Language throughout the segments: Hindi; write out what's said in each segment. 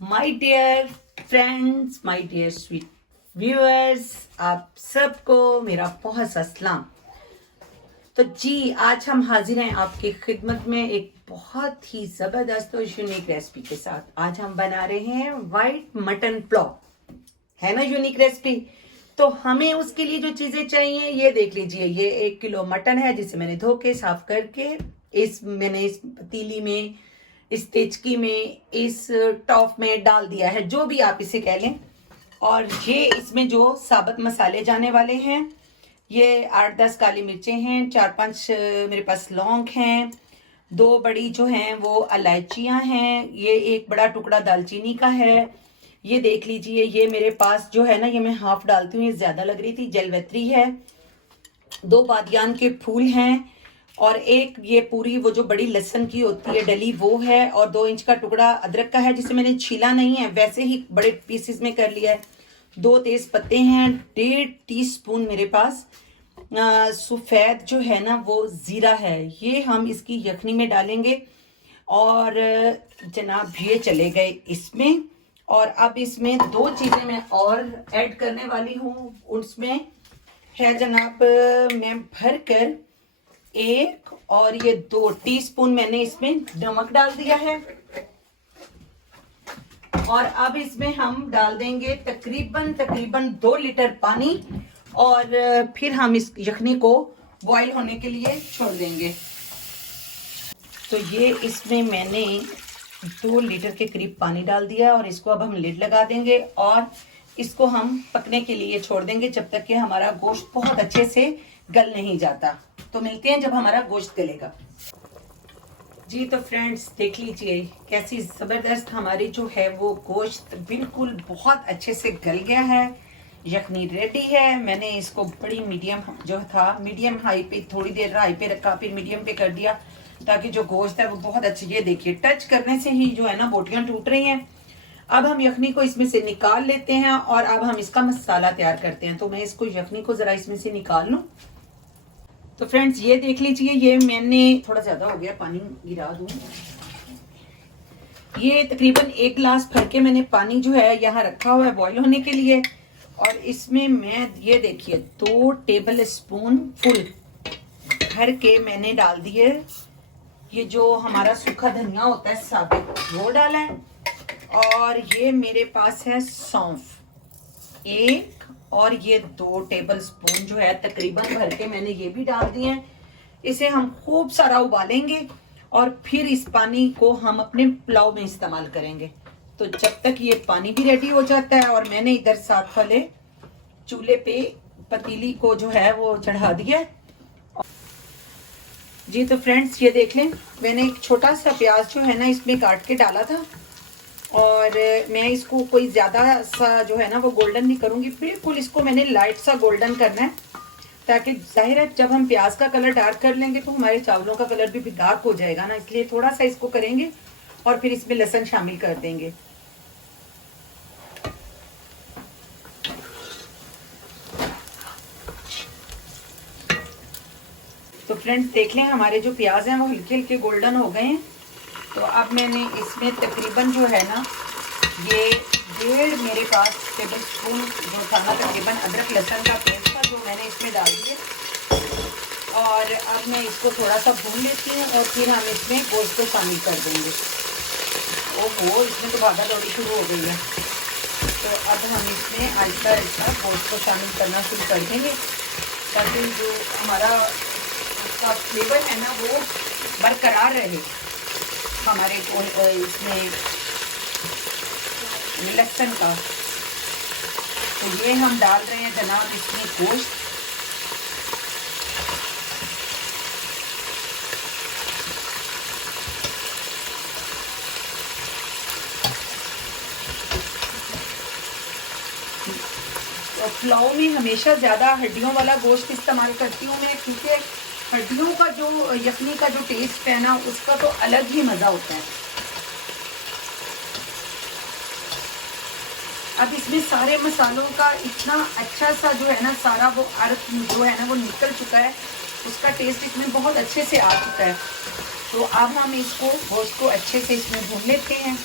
My dear friends, my dear sweet viewers, आप सबको मेरा बहुत सा सलाम। तो जी, आज हम हाजिर हैं आपकी खिदमत में एक बहुत ही जबरदस्त और यूनिक रेसिपी के साथ। आज हम बना रहे हैं वाइट मटन पुलाव। है ना यूनिक रेसिपी। तो हमें उसके लिए जो चीजें चाहिए ये देख लीजिए। ये 1 किलो मटन है जिसे मैंने धो के साफ करके मैंने इस पतीली में, इस तेचकी में, इस टॉप में डाल दिया है, जो भी आप इसे कह लें। और ये इसमें जो साबुत मसाले जाने वाले हैं, ये 8-10 काली मिर्चें हैं, 4-5 मेरे पास लौंग हैं, 2 बड़ी जो हैं वो इलायचियां हैं, ये 1 बड़ा टुकड़ा दालचीनी का है। ये देख लीजिए, ये मेरे पास जो है ना, ये मैं हाफ डालती हूँ, ये ज्यादा लग रही थी, जलवैत्री है। 2 बादियान के फूल हैं और एक ये पूरी वो जो बड़ी लहसुन की होती है डली वो है, और 2 इंच का टुकड़ा अदरक का है जिसे मैंने छीला नहीं है, वैसे ही बड़े पीसेस में कर लिया है। 2 तेज पत्ते हैं, 1.5 टीस्पून मेरे पास सफेद जो है ना वो जीरा है, ये हम इसकी यखनी में डालेंगे। और जनाब ये चले गए इसमें। और अब इसमें 2 चीजें मैं और ऐड करने वाली हूँ। उसमें है जनाब, मैं भर कर 1 और ये 2 टीस्पून मैंने इसमें नमक डाल दिया है। और अब इसमें हम डाल देंगे तकरीबन 2 लीटर पानी, और फिर हम इस यखनी को बॉईल होने के लिए छोड़ देंगे। तो ये इसमें मैंने 2 लीटर के करीब पानी डाल दिया, और इसको अब हम लिड लगा देंगे और इसको हम पकने के लिए छोड़ देंगे जब तक कि हमारा गोश्त बहुत अच्छे से गल नहीं जाता। तो मिलते हैं जब हमारा गोश्त गलेगा। जी तो फ्रेंड्स, देख लीजिए कैसी जबरदस्त हमारी जो है वो गोश्त बिल्कुल बहुत अच्छे से गल गया है। यखनी रेडी है। मैंने इसको बड़ी मीडियम हाई पे, थोड़ी देर हाई पे रखा, फिर मीडियम पे कर दिया, ताकि जो गोश्त है वो बहुत अच्छे, ये देखिए टच करने से ही जो है ना बोटियां टूट रही हैं। अब हम यखनी को इसमें से निकाल लेते हैं और अब हम इसका मसाला तैयार करते हैं। तो मैं इसको यखनी को जरा इसमें से निकाल लूं। तो फ्रेंड्स ये देख लीजिए, ये मैंने थोड़ा ज्यादा हो गया, पानी गिरा दूं। ये तकरीबन 1 गिलास भर के मैंने पानी जो है यहाँ रखा हुआ है बॉईल होने के लिए। और इसमें मैं ये देखिए 2 टेबल स्पून फुल भर के मैंने डाल दिए। ये जो हमारा सूखा धनिया होता है साबित, वो डाला है। और ये मेरे पास है सौंफ 1, और ये 2 टेबल स्पून जो है तकरीबन भर के मैंने ये भी डाल दिए हैं। इसे हम खूब सारा उबालेंगे और फिर इस पानी को हम अपने पुलाव में इस्तेमाल करेंगे। तो जब तक ये पानी भी रेडी हो जाता है, और मैंने इधर साथ वाले चूल्हे पे पतीली को जो है वो चढ़ा दिया। जी तो फ्रेंड्स ये देख लें, मैंने एक छोटा सा प्याज जो है ना इसमें काट के डाला था, और मैं इसको कोई ज्यादा सा जो है ना वो गोल्डन नहीं करूंगी, बिल्कुल इसको मैंने लाइट सा गोल्डन करना है, ताकि जाहिर है जब हम प्याज का कलर डार्क कर लेंगे तो हमारे चावलों का कलर भी डार्क हो जाएगा ना, इसलिए थोड़ा सा इसको करेंगे और फिर इसमें लहसुन शामिल कर देंगे। तो फ्रेंड्स देख लें, हमारे जो प्याज हैं वो हल्के हल्के गोल्डन हो गए हैं। तो अब मैंने इसमें तकरीबन जो है ना ये 1.5 मेरे पास टेबल स्पून जो था ना तकरीबन अदरक लहसुन का पेस्ट था, जो मैंने इसमें डाल दिया। और अब मैं इसको थोड़ा सा भून लेती हूँ और फिर हम इसमें गोश्त को शामिल कर देंगे। ओहो, इसमें तो भागा दौड़ी शुरू हो गई है। तो अब हम इसमें आहिस्ता आहिस्ता गोश्त को शामिल करना शुरू कर देंगे, ताकि जो हमारा उसका फ्लेवर है ना वो बरकरार रहे हमारे इसमें लहसुन का। तो ये हम डाल रहे हैं जनाब इसमें गोश्त। तो पुलाव में हमेशा ज्यादा हड्डियों वाला गोश्त इस्तेमाल करती हूँ मैं, क्योंकि हड्डियों का जो यखनी का जो टेस्ट है ना उसका तो अलग ही मजा होता है। अब इसमें सारे मसालों का इतना अच्छा सा जो है ना सारा वो अर्क जो है ना वो निकल चुका है, उसका टेस्ट इसमें बहुत अच्छे से आ चुका है। तो अब हम इसको गोश्त को अच्छे से इसमें भून लेते हैं।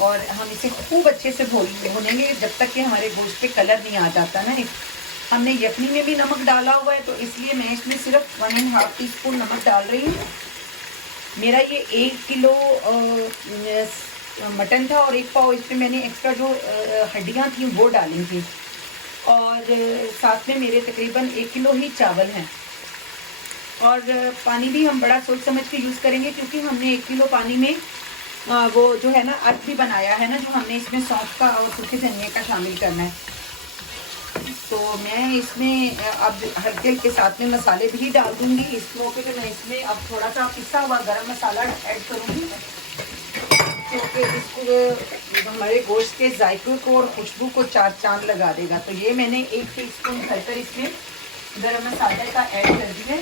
और हम इसे खूब अच्छे से भूनेंगे जब तक कि हमारे गोश्त पे कलर नहीं आ जाता ना। हमने यखनी में भी नमक डाला हुआ है, तो इसलिए मैं इसमें सिर्फ 1.5 टीस्पून नमक डाल रही हूँ। मेरा ये 1 किलो मटन था और 1 पाव इसमें मैंने एक्स्ट्रा जो हड्डियाँ थी वो डाली थी, और साथ में मेरे तकरीबन 1 किलो ही चावल हैं। और पानी भी हम बड़ा सोच समझ के यूज़ करेंगे, क्योंकि हमने 1 किलो पानी में वो जो है ना अर्क भी बनाया है ना, जो हमने इसमें सौंफ का और सूखे धनिया का शामिल करना है। तो मैं इसमें अब हल्के हल्के साथ में मसाले भी डाल दूंगी। इस मौके पे मैं इसमें अब थोड़ा सा पिसा हुआ गरम मसाला ऐड करूंगी, क्योंकि इसको हमारे गोश्त के जायके को और खुशबू को चार चांद लगा देगा। तो ये मैंने 1 टीस्पून भरकर इसमें गरम मसाले का ऐड कर दिया,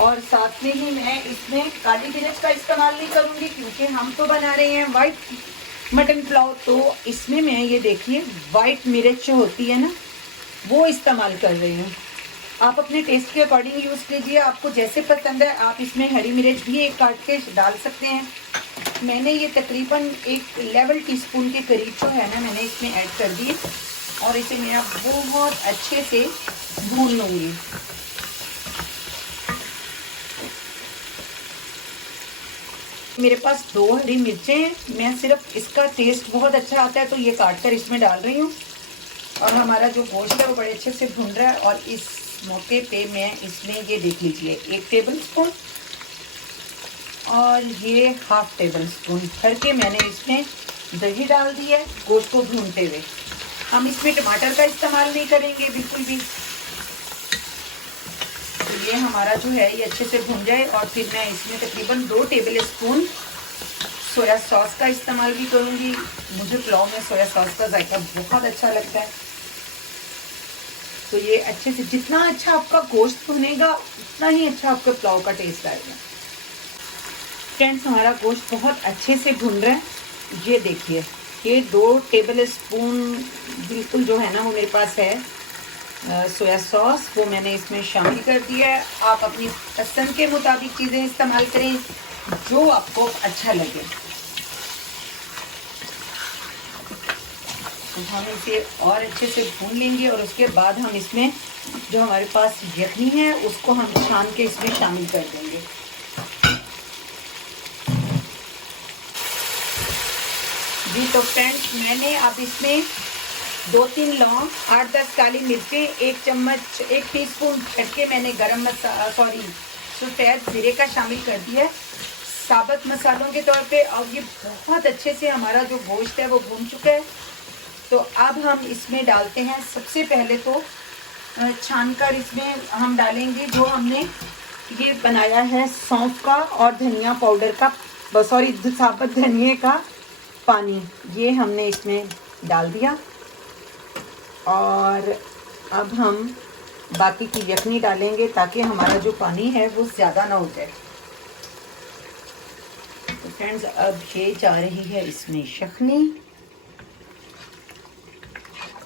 और साथ में ही मैं इसमें काली मिर्च का इस्तेमाल नहीं करूंगी, क्योंकि हम तो बना रहे हैं वाइट मटन पुलाव। तो इसमें मैं ये देखिए वाइट मिर्च जो होती है ना वो इस्तेमाल कर रही हूँ। आप अपने टेस्ट के अकॉर्डिंग यूज़ कीजिए, आपको जैसे पसंद है। आप इसमें हरी मिर्च भी एक काट के डाल सकते हैं। मैंने ये तकरीबन 1 लेवल टीस्पून के करीब जो है ना मैंने इसमें ऐड कर दी, और इसे मैं अब बहुत अच्छे से भून लूँगी। मेरे पास 2 हरी मिर्चें हैं, मैं सिर्फ इसका टेस्ट बहुत अच्छा आता है तो ये काट कर इसमें डाल रही हूँ। और हमारा जो गोश्त है वो बड़े अच्छे से भुन रहा है। और इस मौके पे मैं इसमें ये देख लीजिए 1 टेबल स्पून और ये 1/2 टेबल स्पून भर के मैंने इसमें दही डाल दी है गोश्त को भूनते हुए। हम इसमें टमाटर का इस्तेमाल नहीं करेंगे बिल्कुल भी। तो ये हमारा जो है ये अच्छे से भुन जाए, और फिर मैं इसमें तकरीबन 2 टेबल स्पून सोया सॉस का इस्तेमाल भी करूँगी। मुझे पुलाव में सोया सॉस का जायका बहुत अच्छा लगता है। तो ये अच्छे से, जितना अच्छा आपका गोश्त भुनेगा उतना ही अच्छा आपका पुलाव का टेस्ट आएगा। फ्रेंड्स, हमारा गोश्त बहुत अच्छे से भुन रहा है। ये देखिए, ये 2 टेबल स्पून बिल्कुल जो है ना वो मेरे पास है सोया सॉस, वो मैंने इसमें शामिल कर दिया है। आप अपनी पसंद के मुताबिक चीज़ें इस्तेमाल करें जो आपको अच्छा लगे। तो हम इसे और अच्छे से भून लेंगे, और उसके बाद हम इसमें जो हमारे पास यखनी है उसको हम छान के इसमें शामिल कर देंगे। जी तो फ्रेंड्स, मैंने अब इसमें 2-3 लौंग, 8-10 काली मिर्चें, 1 टीस्पून छटके मैंने सफ़ेद जीरे का शामिल कर दिया है साबुत मसालों के तौर पे। और ये बहुत अच्छे से हमारा जो गोश्त है वो भून चुका है। तो अब हम इसमें डालते हैं, सबसे पहले तो छानकर इसमें हम डालेंगे जो हमने ये बनाया है सौंफ का और धनिया पाउडर का, साबुत धनिया का पानी, ये हमने इसमें डाल दिया। और अब हम बाकी की यखनी डालेंगे ताकि हमारा जो पानी है वो ज़्यादा ना हो जाए। तो फ्रेंड्स, अब ये जा रही है इसमें यखनी,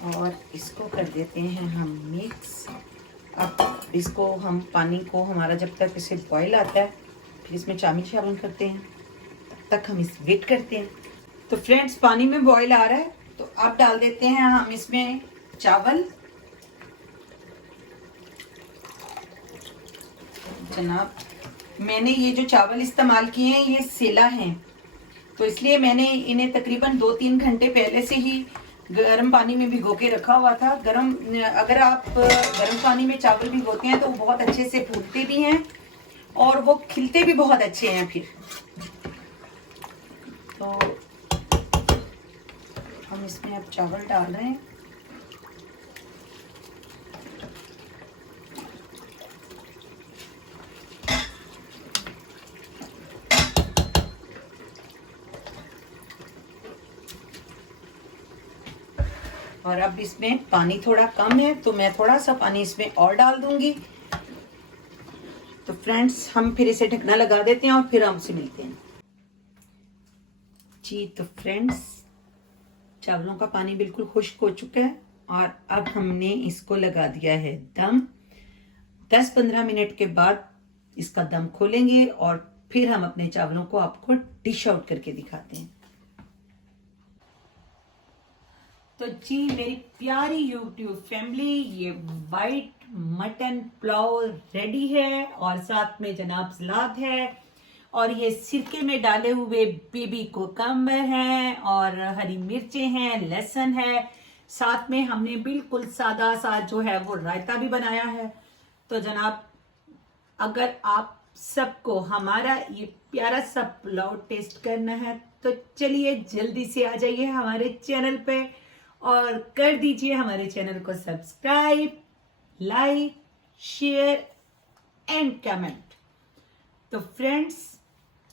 और इसको कर देते हैं हम मिक्स। अब इसको हम पानी को हमारा जब तक इसे बॉईल आता है फिर इसमें शामिल करते हैं, तब तक हम इस वेट करते हैं। तो फ्रेंड्स, पानी में बॉईल आ रहा है, तो अब डाल देते हैं हम इसमें चावल। जनाब, मैंने ये जो चावल इस्तेमाल किए हैं ये सेला हैं, तो इसलिए मैंने इन्हें तकरीबन 2-3 घंटे पहले से ही गर्म पानी में भिगो के रखा हुआ था। अगर आप गर्म पानी में चावल भिगोते हैं तो वो बहुत अच्छे से फूलते भी हैं और वो खिलते भी बहुत अच्छे हैं। फिर तो हम इसमें अब चावल डाल रहे हैं। और अब इसमें पानी थोड़ा कम है तो मैं थोड़ा सा पानी इसमें और डाल दूंगी। तो फ्रेंड्स, हम फिर इसे ढकना लगा देते हैं और फिर हमसे मिलते हैं। जी तो फ्रेंड्स, चावलों का पानी बिल्कुल खुश्क हो चुका है और अब हमने इसको लगा दिया है दम। 10-15 मिनट के बाद इसका दम खोलेंगे और फिर हम अपने चावलों को आपको डिश आउट करके दिखाते हैं। तो जी मेरी प्यारी यूट्यूब फैमिली, ये वाइट मटन पुलाव रेडी है और साथ में जनाब सलाद है और ये सिरके में डाले हुए बेबी कुकम्बर हैं और हरी मिर्चें हैं, लहसुन है, साथ में हमने बिल्कुल सादा सा जो है वो रायता भी बनाया है। तो जनाब अगर आप सबको हमारा ये प्यारा सा पुलाव टेस्ट करना है तो चलिए जल्दी से आ जाइए हमारे चैनल पे और कर दीजिए हमारे चैनल को subscribe, like, share and comment. तो फ्रेंड्स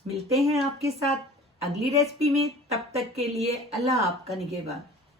मिलते हैं आपके साथ अगली रेसिपी में, तब तक के लिए अल्लाह आपका निगहबान।